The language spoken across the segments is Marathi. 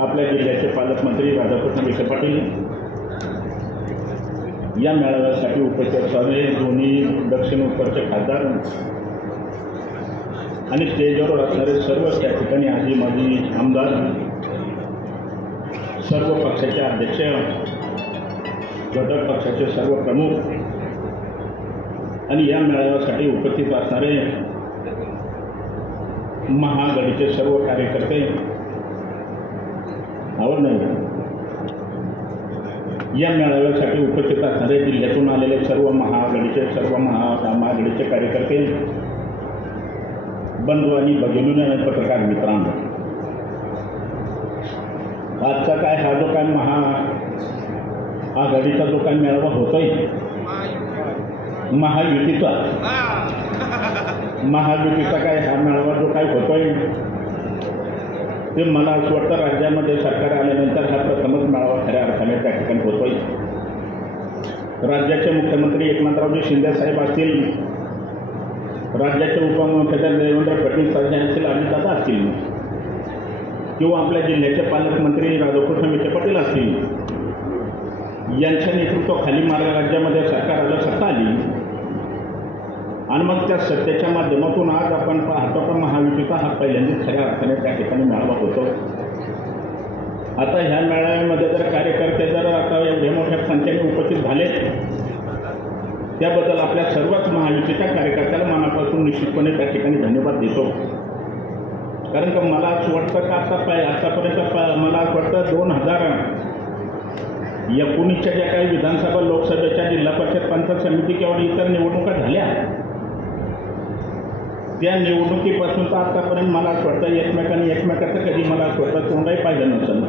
आपल्या जिल्ह्याचे पालकमंत्री राधाकृष्ण विखे पाटील या मेळाव्यासाठी उपस्थित असणारे दोन्ही दक्षिण उत्तरचे खासदार आणि स्टेजवर असणारे सर्व त्या ठिकाणी आजी माजी आमदार, सर्व पक्षाचे अध्यक्ष, घटक पक्षाचे सर्व प्रमुख आणि या मेळाव्यासाठी उपस्थित असणारे महाआघाडीचे सर्व कार्यकर्ते, या मेळाव्यासाठी उपस्थित असणारे जिल्ह्यातून आलेले सर्व महाआघाडीचे महाआघाडीचे कार्यकर्ते, बंधू आणि भगिनी आणि पत्रकार मित्रांनो, आजचा काय हा जो काय महाआघाडीचा जो काय मेळावा होतोय, महायुतीचा काय हा मेळावा जो काय होतोय, ते मला असं वाटतं राज्यामध्ये सरकार आल्यानंतर हा प्रथमच मेळावा खऱ्या अर्थाने त्या ठिकाणी होतोय. राज्याचे मुख्यमंत्री एकनाथरावजी शिंदे साहेब असतील, राज्याचे उपमुख्यमंत्री देवेंद्र फडणवीस साहेब असतील, अजितदादा असतील, किंवा आपल्या जिल्ह्याचे पालकमंत्री राधाकृष्ण विखे पाटील असतील, यांच्या नेतृत्वाखाली मला राज्यामध्ये सरकार आलं, सत्ता आली आणि मग त्या सत्तेच्या माध्यमातून आज आपण पाहतो का महायुतीचा हा पहिल्यांदाच खऱ्या अर्थाने त्या ठिकाणी मेळावा होतो. आता ह्या मेळाव्यामध्ये जर कार्यकर्ते जर आता एवढ्या मोठ्या संख्येने उपस्थित झाले, त्याबद्दल आपल्या सर्वच महायुतीच्या कार्यकर्त्याला मनापासून निश्चितपणे त्या ठिकाणी धन्यवाद देतो. कारण का मला असं वाटतं का आतापर्यंत मला असं वाटतं 2019च्या ज्या काही विधानसभा, लोकसभेच्या, जिल्हा परिषद, पंचायत समिती किंवा इतर निवडणुका झाल्या, त्या निवडणुकीपासून तर आतापर्यंत मला असं वाटतं एकमेकाचं कधी मला असं वाटतं तोंडही पाहिलं नसेल.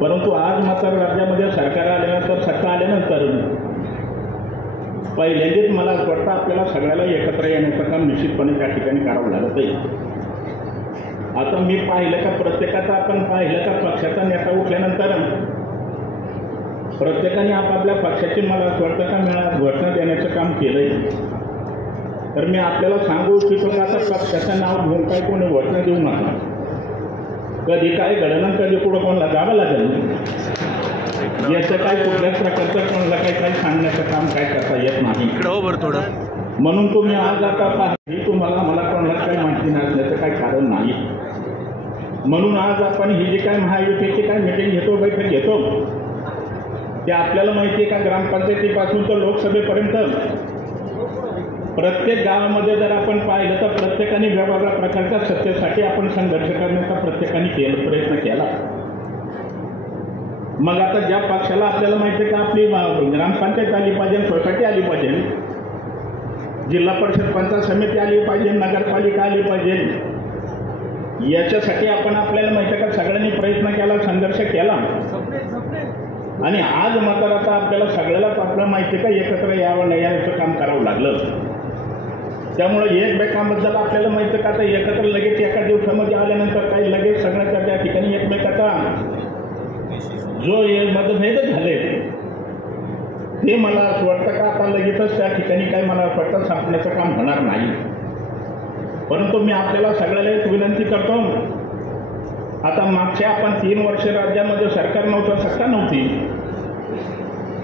परंतु आज मात्र राज्यामध्ये सरकार आल्यानंतर, सत्ता आल्यानंतर पहिल्यांदाच मला असं वाटतं आपल्याला सगळ्याला एकत्र येण्याचं काम निश्चितपणे त्या ठिकाणी करावं लागत आहे. आता मी पाहिलं का प्रत्येकाचा आपण पाहिलं का पक्षाचा नेता उठल्यानंतर प्रत्येकाने आपापल्या पक्षाची मला असं वाटतं का घोषणा देण्याचं काम केलं आहे. तर मी आपल्याला सांगू इच्छितो का आता पक्षाचं नाव घेऊन काय कोणी घोषणा देऊ नका. कधी काय घडलं, कधी पुढं कोणाला जावं लागेल, याचं काय कुठल्याच प्रकारचं कोणाला काही सांगण्याचं काम काय करता येत नाही. म्हणून तुम्ही आज आता तुम्हाला मला कोणाला काही माहिती नसल्याचं काही कारण नाही. म्हणून आज आपण ही जी काय महायुतीची काय मिटिंग घेतो, बैठक घेतो, ते आपल्याला माहिती आहे का ग्रामपंचायतीपासून तर लोकसभेपर्यंत प्रत्येक गावामध्ये जर आपण पाहिलं तर प्रत्येकाने वेगवेगळ्या प्रकारच्या सत्तेसाठी आपण संघर्ष करण्याचा प्रत्येकाने प्रयत्न केला. मग आता ज्या पक्षाला आपल्याला माहिती आहे का आपली ग्रामपंचायत आली पाहिजे, सोसायटी आली पाहिजे, जिल्हा परिषद, पंचायत समिती आली पाहिजे, नगरपालिका आली पाहिजे, याच्यासाठी आपण आपल्याला माहिती आहे का सगळ्यांनी प्रयत्न केला, संघर्ष केला. आणि आज मात्र आता आपल्याला सगळ्यालाच आपल्याला माहिती आहे का एकत्र यावं नाही याचं काम करावं लागलं. त्यामुळे एकमेकांबद्दल आपल्याला माहिती आहे का आता एकत्र लगेच एका दिवसामध्ये आल्यानंतर काही लगेच सगळ्याच्या त्या ठिकाणी एकमेकाचा जो मतभेद झाले ते मला असं वाटतं का आता लगेचच त्या ठिकाणी काही मला असं वाटतं संपण्याचं काम होणार नाही. परंतु मी आपल्याला सगळ्याला एक विनंती करतो, आता मागच्या आपण 3 वर्ष राज्यामध्ये सरकार नव्हतं, सत्ता नव्हती,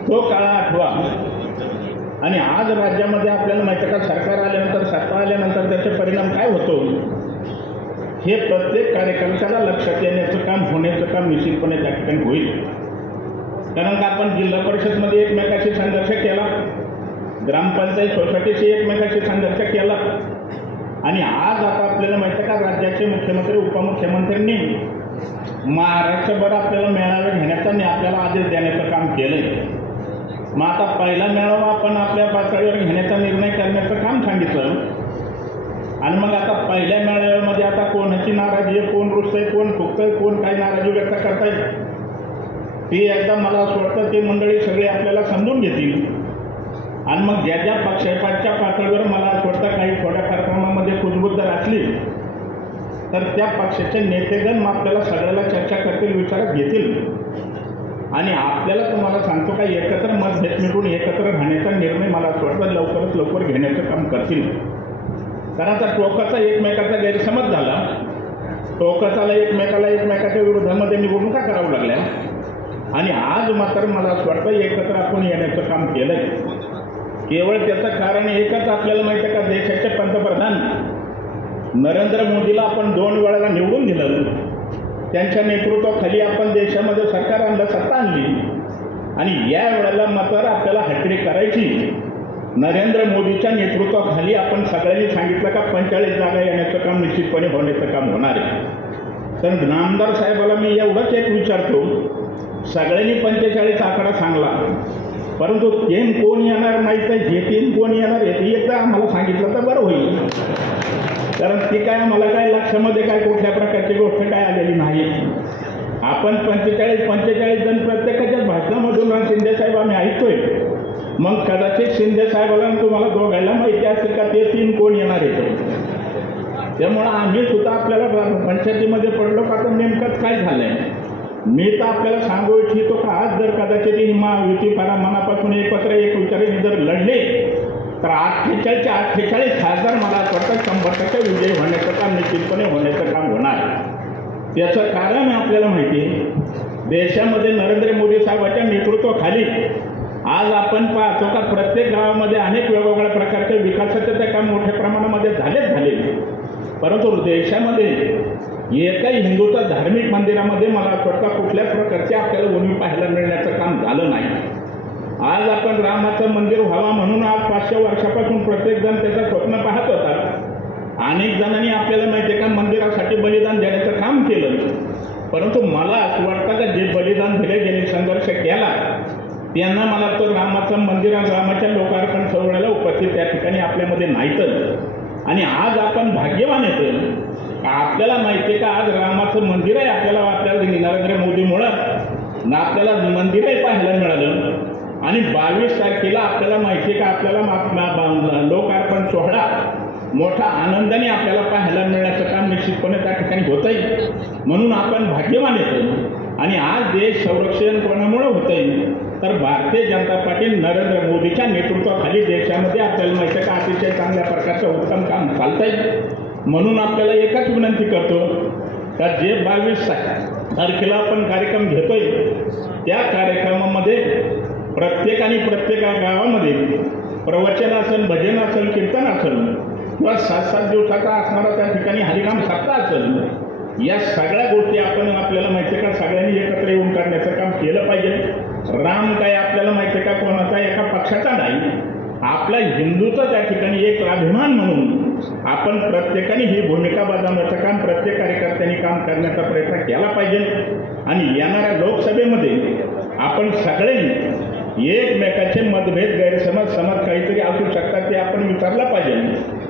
तो काळ आठवा. आणि आज राज्यामध्ये आपल्याला माहिती आहे का सरकार आल्यानंतर, सत्ता आल्यानंतर त्याचे परिणाम काय होतो हे प्रत्येक कार्यकर्त्याला लक्षात येण्याचं काम, होण्याचं काम निश्चितपणे त्या ठिकाणी होईल. कारण का आपण जिल्हा परिषदमध्ये एकमेकाशी संघर्ष केला, ग्रामपंचायत, सोसायटीशी एकमेकाशी संघर्ष केला, आणि आज आता आपल्याला माहिती आहे का राज्याचे मुख्यमंत्री, उपमुख्यमंत्र्यांनी महाराष्ट्रभर आपल्याला मेळावे घेण्याचा आणि आपल्याला आदेश देण्याचं काम केलं आहे. मग आता पहिला मेळावा आपण आपल्या पातळीवर घेण्याचा निर्णय करण्याचं काम सांगितलं. आणि मग आता पहिल्या मेळाव्यामध्ये आता कोणाची नाराजी आहे, कोण रुसतंय, कोण फुकतंय, कोण काही नाराजी व्यक्त करताय, ती एकदा मला असं वाटतं ते मंडळी सगळे आपल्याला समजून घेतील. आणि मग ज्या ज्या पक्षाच्या पातळीवर मला असं वाटतं काही थोड्या कार्यक्रमामध्ये कुजबुद्ध असली तर त्या पक्षाचे नेतेगण आपल्याला सगळ्याला चर्चा करतील, विचारात घेतील. आणि आपल्याला तुम्हाला सांगतो का एकत्र मतभेद मिळून एकत्र राहण्याचा निर्णय मला असं वाटतं लवकरात लवकर घेण्याचं काम करतील. कारण आता टोकाचा एकमेकाचा गैरसमज झाला टोकाचाला एकमेकाच्या विरोधामध्ये निवडणुका करावं लागल्या आणि आज मात्र मला असं वाटतं एकत्र आपण येण्याचं काम केलंय. केवळ त्याचं कारण एकच आपल्याला माहिती आहे का, देशाचे पंतप्रधान नरेंद्र मोदीला आपण 2 वेळेला निवडून दिलं. त्यांच्या नेतृत्वाखाली आपण देशामध्ये सरकार आणलं, सत्ता आणली आणि या वेळेला मात्र आपल्याला हॅट्रिक करायची. नरेंद्र मोदीच्या नेतृत्वाखाली आपण सगळ्यांनी सांगितलं का 45 जागा येण्याचं काम निश्चितपणे होण्याचं काम होणार आहे. तर नामदार साहेबाला मी एवढंच एक विचारतो, सगळ्यांनी 45 आकडा सांगला, परंतु 3 कोण येणार नाही तर हे 3 कोण येणार हे एकदा आम्हाला सांगितलं तर बरं होईल. कारण ती काय मला काय लक्षामध्ये काय कुठल्या प्रकारची गोष्ट काय आलेली नाही. आपण 45 जण प्रत्येकाच्याच भाषणामधून शिंदेसाहेब आम्ही ऐकतोय. मग कदाचित शिंदेसाहेबाला तुम्हाला दोघांना माहिती असेल का ते 3 कोण येणार आहेत. त्यामुळं आम्ही सुद्धा आपल्याला पंचायतीमध्ये पडलो का तर नेमकंच काय झालंय. मी तर आपल्याला सांगू इच्छितो का आज जर कदाचित ही महायुती फार मनापासून एकत्र एक विचाराने जर लढले तर 48 खासदार मला वाटतं 100% विजयी होण्याचं काम निश्चितपणे होण्याचं काम होणार. त्याचं कारण आपल्याला माहिती आहे, देशामध्ये नरेंद्र मोदी साहेबांच्या नेतृत्वाखाली आज आपण पाहतो का प्रत्येक गावामध्ये अनेक वेगवेगळ्या प्रकारचे विकासाचे ते काम मोठ्या प्रमाणामध्ये झाले. परंतु देशामध्ये एकही हिंदूच्या धार्मिक मंदिरामध्ये मला वाटतं कुठल्याच प्रकारचे आपल्याला उणीव पाहायला मिळण्याचं काम झालं नाही. आज आपण रामाचं मंदिर व्हावं म्हणून आज 500 वर्षापासून प्रत्येक जण त्याचं स्वप्न पाहत होता. अनेक जणांनी आपल्याला माहिती आहे का मंदिरासाठी बलिदान देण्याचं काम केलं. परंतु मला असं वाटतं का जे बलिदान दिले, ज्यांनी संघर्ष केला त्यांना मला तर रामाचं मंदिर आणि रामाच्या लोकार्पण सोहळ्याला उपस्थित त्या ठिकाणी आपल्यामध्ये नाहीतच. आणि आज आपण भाग्यवान येतं, आपल्याला माहिती आहे का आज रामाचं मंदिर आहे आपल्याला नरेंद्र मोदीमुळं आपल्याला मंदिरही पाहायला मिळालं. आणि 22 तारखेला आपल्याला माहिती आहे का आपल्याला लोकार्पण सोहळा मोठा आनंदाने आपल्याला पाहायला मिळण्याचं काम निश्चितपणे त्या ठिकाणी होतंय. म्हणून आपण भाग्यवान येतो. आणि आज देश संरक्षण कोणामुळे होतंय तर भारतीय जनता पार्टी नरेंद्र मोदीच्या नेतृत्वाखाली देशामध्ये आपल्याला माहिती आहे का अतिशय चांगल्या प्रकारचं उत्तम काम चालतंय. म्हणून आपल्याला एकच विनंती करतो का जे 22 तारखेला आपण कार्यक्रम घेतोय त्या कार्यक्रमामध्ये प्रत्येक गावामध्ये प्रवचन असेल, भजन असेल, कीर्तन असेल किंवा 7-7 दिवसाचा असणारा त्या ठिकाणी हरिनाम सप्ताह असेल, या सगळ्या गोष्टी आपण आपल्याला माहिती आहे का सगळ्यांनी एकत्र येऊन करण्याचं काम केलं पाहिजे. राम काय आपल्याला माहिती आहे का कोणाचा एका पक्षाचा नाही, आपला हिंदूचा त्या ठिकाणी एक अभिमान म्हणून आपण प्रत्येकाने ही भूमिका बजावण्याचं काम प्रत्येक कार्यकर्त्यांनी काम करण्याचा प्रयत्न केला पाहिजे. आणि येणाऱ्या लोकसभेमध्ये आपण सगळ्यांनी एकमेकाचे मतभेद गैरसमज काहीतरी असू शकतात ते आपण विचारलं पाहिजे.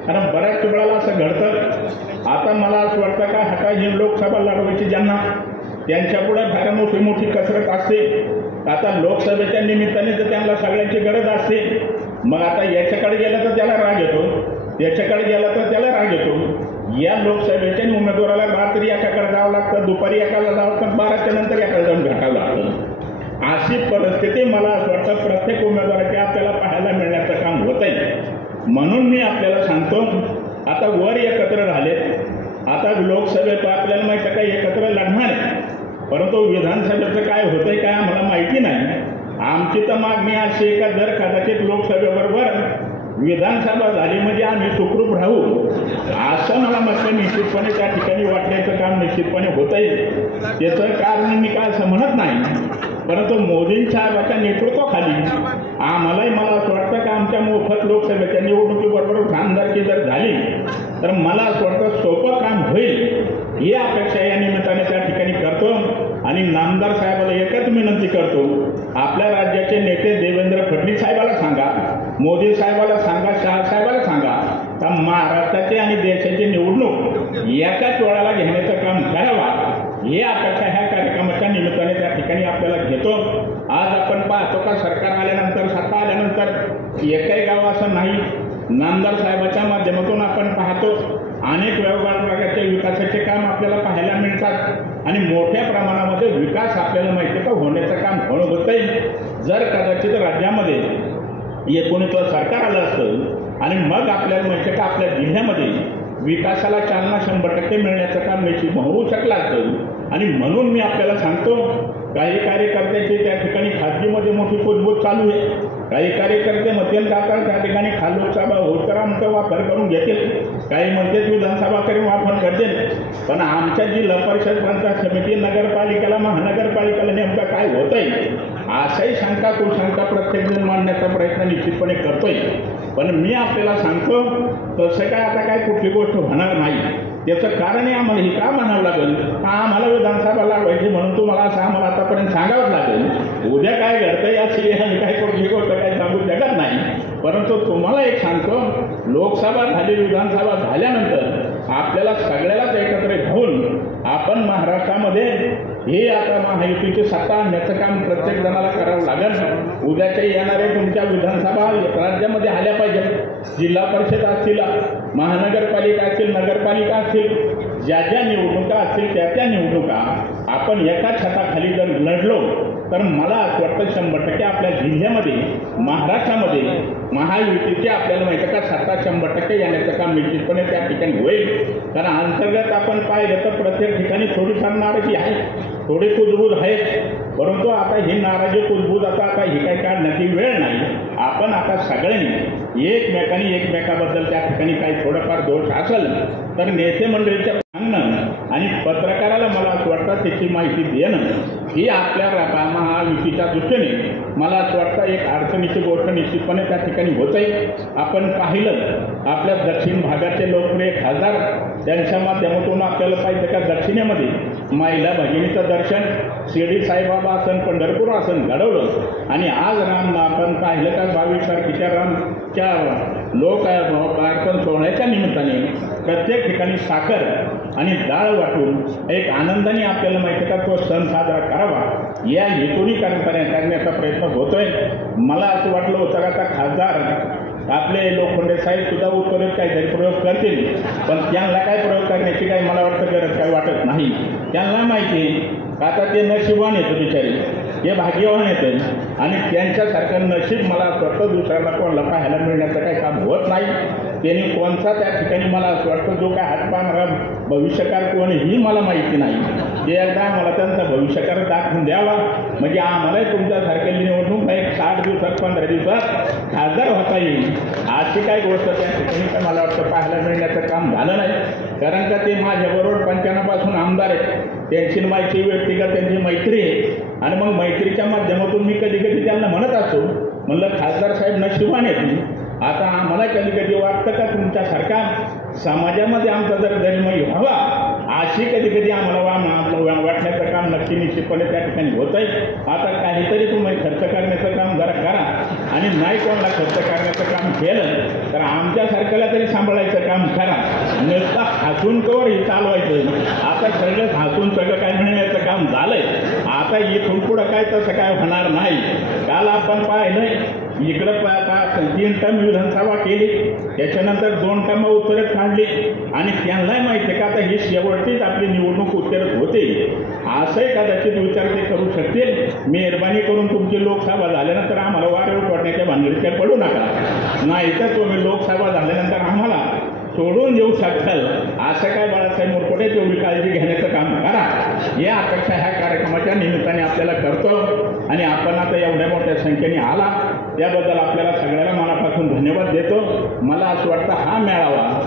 कारण बऱ्याच वेळाला असं घडतं. आता मला असं वाटतं का आता ही लोकसभा लढवायची ज्यांना त्यांच्यापुढे फार मोठी कसरत असते. आता लोकसभेच्या निमित्ताने तर त्यांना सगळ्यांची गरज असते. मग आता याच्याकडे गेलं तर त्याला राग येतो, त्याच्याकडे गेला तर त्याला राग येतो. या लोकसभेच्या उमेदवाराला रात्री एकाकडे जावं लागतं, दुपारी एकाला जावं लागतं, 12च्या नंतर एकाला जाऊन भेटावं लागतं. अशी परिस्थिती मला असं वाटतं प्रत्येक उमेदवाराची आपल्याला पाहायला मिळण्याचं काम होत आहे. म्हणून मी आपल्याला सांगतो आता वर एकत्र राहिलेत. आता लोकसभेत आपल्याला माहिती आहे का एकत्र लढणार आहे, परंतु विधानसभेचं काय होतंय काय आम्हाला माहिती नाही. आमची तर मागणी अशी आहे का जर कदाचित लोकसभेबरोबर विधानसभा झाली म्हणजे आम्ही सुखरूप राहू असं मला म्हटलं निश्चितपणे त्या ठिकाणी वाटण्याचं काम निश्चितपणे होतंय. त्याचं कारण मी काय असं म्हणत नाही, परंतु मोदींच्या नेतृत्वाखाली आम्हालाही मला असं वाटतं का आमच्या मोफत लोकसभेच्या निवडणुकीबरोबर खानदारकी जर झाली तर मला असं वाटतं सोपं काम होईल ही अपेक्षा या निमित्ताने त्या ठिकाणी करतो. आणि नामदार साहेबाला एकच विनंती करतो, आपल्या राज्याचे नेते देवेंद्र फडणवीस साहेबाला सांगा, मोदी साहेबाला सांगा, शहा साहेबाला सांगा का महाराष्ट्राची आणि देशाची निवडणूक एकाच वेळाला घेण्याचं काम करावा. हे अपेक्षा ह्या कार्यक्रमाच्या निमित्ताने त्या ठिकाणी आपल्याला घेतो. आज आपण पाहतो का सरकार आल्यानंतर सत्ता आल्यानंतर एकही गाव असं नाही, नामदार साहेबाच्या माध्यमातून आपण पाहतो अनेक वेगवेगळ्या प्रकारचे विकासाचे काम आपल्याला पाहायला मिळतात आणि मोठ्या प्रमाणामध्ये विकास आपल्याला माहिती का होण्याचं काम होतंय. जर कदाचित राज्यामध्ये 19 सरकार आलं असतं आणि मग आपल्याला माहिती का आपल्या जिल्ह्यामध्ये विकासाला चालना 100% मिळण्याचं काम निश्चित होऊ शकलं असतं. आणि म्हणून मी आपल्याला सांगतो, काही कार्यकर्त्याची त्या ठिकाणी खाजगीमध्ये मोठी कुजबूज चालू आहे. काही कार्यकर्ते मध्यंतरात त्या ठिकाणी लोकसभा होतकरांचा वापर करून घेतील, काही म्हणतात विधानसभा करून वापर करतील. पण आमच्या जिल्हा परिषद पंचायत समिती, नगरपालिकेला, महानगरपालिकेला नेमकं काय होतंय अशाही शंका कुशंका प्रत्येकजण मांडण्याचा प्रयत्न निश्चितपणे करतोय. पण मी आपल्याला सांगतो, तसं काय आता काय कुठली गोष्ट होणार नाही. त्याचं कारणही आम्हाला हे का म्हणावं लागेल, आम्हाला विधानसभा लावायची म्हणून तुम्हाला असं आम्हाला आतापर्यंत सांगावंच लागेल. उद्या काय घडतं याची आम्ही काय कुठली गोष्ट काय सांगू शकत नाही. परंतु तुम्हाला एक सांगतो, लोकसभा झाली, विधानसभा झाल्यानंतर आपल्याला सगळ्यालाच एकत्र घेऊन आपण महाराष्ट्रामध्ये हे आता महायुतीची सत्ता आणण्याचं काम प्रत्येक जणाला करावं लागेल. उद्याच्या येणाऱ्या तुमच्या विधानसभा राज्यामध्ये आल्या पाहिजे. जिल्हा परिषद असतील, महानगरपालिका असतील, नगरपालिका असतील, ज्या ज्या निवडणुका असतील त्या निवडणुका आपण एका छताखाली जर लढलो तर मला असं वाटतं 100% आपल्या जिल्ह्यामध्ये, महाराष्ट्रामध्ये महायुतीची आपल्याला माहिती का सत्ता 100% येण्याचं काम निश्चितपणे त्या ठिकाणी होईल. कारण अंतर्गत आपण पाहिलं तर प्रत्येक ठिकाणी थोडीफार नाराजी आहे, थोडी कुजबूज आहे. परंतु आता ही नाराजी कुजबूज आता ही काही काढण्याची वेळ नाही. आपण आता सगळ्यांनी एकमेकाबद्दल त्या ठिकाणी काही थोडंफार दोष असेल तर नेते मंडळीच्या सांगणं आणि पत्रकाराला मला असं वाटतं त्याची माहिती देणं ही आपल्या महायुतीच्या दृष्टीने मला असं वाटतं एक अडचणीची गोष्ट निश्चितपणे त्या ठिकाणी होत आहे. आपण पाहिलं आपल्या दक्षिण भागाचे लोकप्रिय खासदार त्यांच्या माध्यमातून आपल्याला पाहिजे का दक्षिणेमध्ये महिला भगिनीचं दर्शन शिर्डी साईबाबा आसन, पंढरपूर आसन घडवलं. आणि आज आपण पाहिलं का 22 तारखेच्या रामच्या लोक अर्पण सोहळ्याच्या निमित्ताने प्रत्येक ठिकाणी साखर आणि डाळ वाटून एक आनंदाने आपल्याला माहिती का तो सण साजरा करावा या हेतूने करण्याचा प्रयत्न होतोय. मला असं वाटलं होतं का आता खासदार आपले लोखंडे साहेब सुद्धा उत्तरेत काहीतरी प्रयोग करतील, पण त्यांना काय प्रयोग करण्याची काही मला वाटतं गरज काही वाटत नाही. त्यांना माहिती आता ते नशिबवान येतं बिचारी, हे भाग्यवान येतं आणि त्यांच्यासारखं नशीब मला असं वाटतं दुसऱ्याला कोणाला पाहायला मिळण्याचं काही काम होत नाही. त्यांनी कोणता त्या ठिकाणी मला असं वाटतं जो काय हातपाहणारा भविष्यकाळ कोण ही मला माहिती नाही. ते एकदा मला त्यांचा भविष्यकाळ दाखवून द्यावा म्हणजे आम्हालाही तुमच्यासारख्या निवडणूक एक 60 दिवसात 15 दिवसात खासदार होता येईल. अशी काही गोष्ट त्या ठिकाणी तर मला वाटतं पाहायला मिळण्याचं काम झालं नाही. कारण का ते माझ्याबरोबर 95 पासून आमदार आहेत, त्यांची माहिती व्यक्तिगत त्यांची मैत्री आहे. आणि मग मैत्रीच्या माध्यमातून मी कधी कधी त्यांना म्हणत असतो, म्हणलं खासदार साहेब नशिबाने तुम्ही. आता आम्हाला कधी कधी वाटतं का तुमच्यासारखा समाजामध्ये आमचा जर जन्म व्हावा अशी कधी कधी आम्हाला वाटण्याचं काम नक्की निश्चितपणे त्या ठिकाणी होत आहे. आता काहीतरी तुम्ही खर्च करण्याचं काम जरा करा आणि नाही कोणाला खर्च करण्याचं काम केलं तर आमच्यासारख्याला तरी सांभाळायचं काम करा. नुसतं हसून कवर हे चालवायचं. आता सगळं हसून सगळं काय मिळण्याचं काम झालंय. आता इथून पुढं काय तसं काय होणार नाही. काल आपण पाहिलं इकडं 3 टर्म विधानसभा केली, त्याच्यानंतर 2 टर्म उत्तरेत काढली आणि त्यांनाही माहिती आहे का आता ही शेवटचीच आपली निवडणूक उत्तरेत होते. असंही कदाचित विचार ते करू शकतील. मेहरबानी करून तुमची लोकसभा झाल्यानंतर आम्हाला वारेवर पडण्याच्या भानगडीत पडू नका, नाहीतर तुम्ही लोकसभा झाल्यानंतर आम्हाला सोडून देऊ शकाल. असं काय बाळासाहेब मुरकुटे तेवढी काळजी घेण्याचं काम करा. या अपेक्षा ह्या कार्यक्रमाच्या निमित्ताने आपल्याला करतो. आणि आपण आता एवढ्या मोठ्या संख्येने आला त्याबद्दल आपल्याला सगळ्याला मनापासून धन्यवाद देतो. मला असं वाटतं हा मेळावा